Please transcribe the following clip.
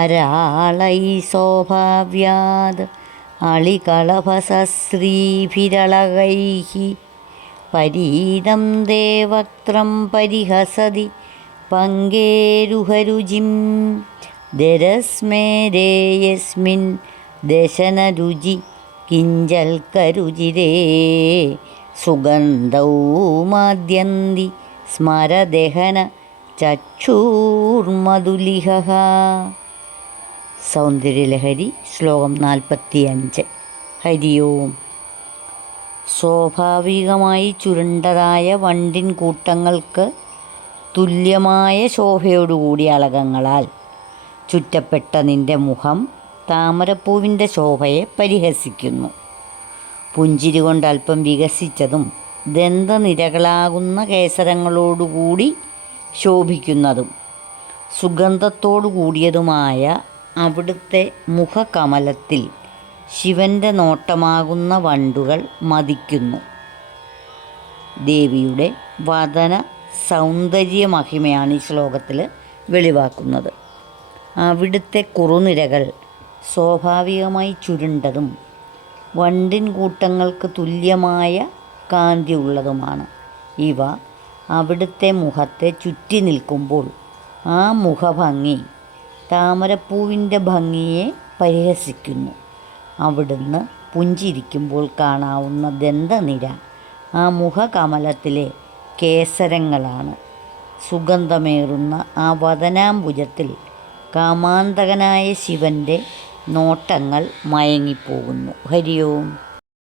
അരാളൈ സ്വഭാവ്യാത് അളികളഭസശ്രീഭിരളകൈഃ പരീതം തേ വക്ത്രം പരിഹസതി പങ്കേരുഹരുചിം ദരസ്മേരേ യസ്മിൻ ദശനരുചി കിഞ്ചൽക്കരുചിരേ സുഗന്ധൗ മാദ്യന്തി സ്മരദഹന ചക്ഷൂർമധുലിഹഃ. സൗന്ദര്യലഹരി ശ്ലോകം 45. ഹരി ഓം. സ്വാഭാവികമായി ചുരുണ്ടതായ വണ്ടിൻ കൂട്ടങ്ങൾക്ക് തുല്യമായ ശോഭയോടുകൂടിയ അളകങ്ങളാൽ ചുറ്റപ്പെട്ട നിന്റെ മുഖം താമരപ്പൂവിൻ്റെ ശോഭയെ പരിഹസിക്കുന്നു. പുഞ്ചിരി കൊണ്ട് അല്പം വികസിച്ചതും ദന്തനിരകളാകുന്ന കേസരങ്ങളോടുകൂടി ശോഭിക്കുന്നതും സുഗന്ധത്തോടു കൂടിയതുമായ അവിടുത്തെ മുഖകമലത്തിൽ ശിവൻ്റെ നോട്ടമാകുന്ന വണ്ടുകൾ മതിക്കുന്നു. ദേവിയുടെ വദന സൗന്ദര്യ മഹിമയാണ് ഈ ശ്ലോകത്തിൽ വെളിവാക്കുന്നത്. അവിടുത്തെ കുറുനിരകൾ സ്വാഭാവികമായി ചുരുണ്ടതും വണ്ടിൻ കൂട്ടങ്ങൾക്ക് തുല്യമായ കാന്തിയുള്ളതുമാണ്. ഇവ അവിടുത്തെ മുഖത്തെ ചുറ്റി നിൽക്കുമ്പോൾ ആ മുഖഭംഗി താമരപ്പൂവിൻ്റെ ഭംഗിയെ പരിഹസിക്കുന്നു. അവിടുന്ന് പുഞ്ചിരിക്കുമ്പോൾ കാണാവുന്ന ദന്തനിര ആ മുഖകമലത്തിലെ കേസരങ്ങളാണ്. സുഗന്ധമേറുന്ന ആ വദനാംബുജത്തിൽ കാമാന്തകനായ ശിവൻ്റെ നോട്ടങ്ങൾ മയങ്ങിപ്പോകുന്നു. ഹരി ഓം.